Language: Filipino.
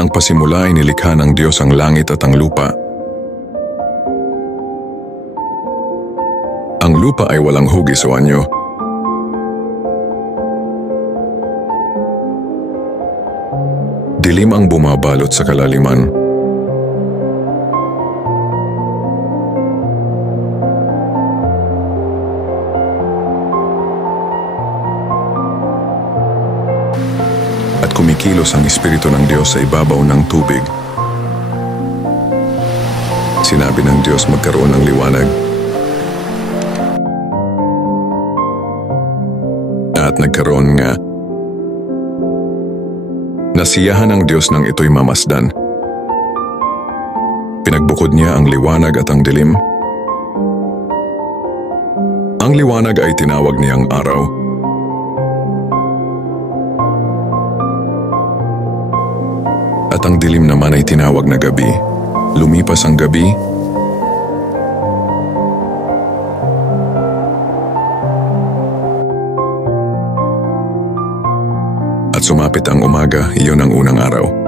Unang pasimula ay nilikha ng Diyos ang langit at ang lupa. Ang lupa ay walang hugis o anyo. Dilim ang bumabalot sa kalaliman. At kumikilos ang Espiritu ng Diyos sa ibabaw ng tubig. Sinabi ng Diyos magkaroon ng liwanag. At nagkaroon nga. Nasiyahan ng Diyos nang ito'y mamasdan. Pinagbukod niya ang liwanag at ang dilim. Ang liwanag ay tinawag niyang araw. At ang dilim naman ay tinawag na gabi. Lumipas ang gabi. At sumapit ang umaga, iyon ang unang araw.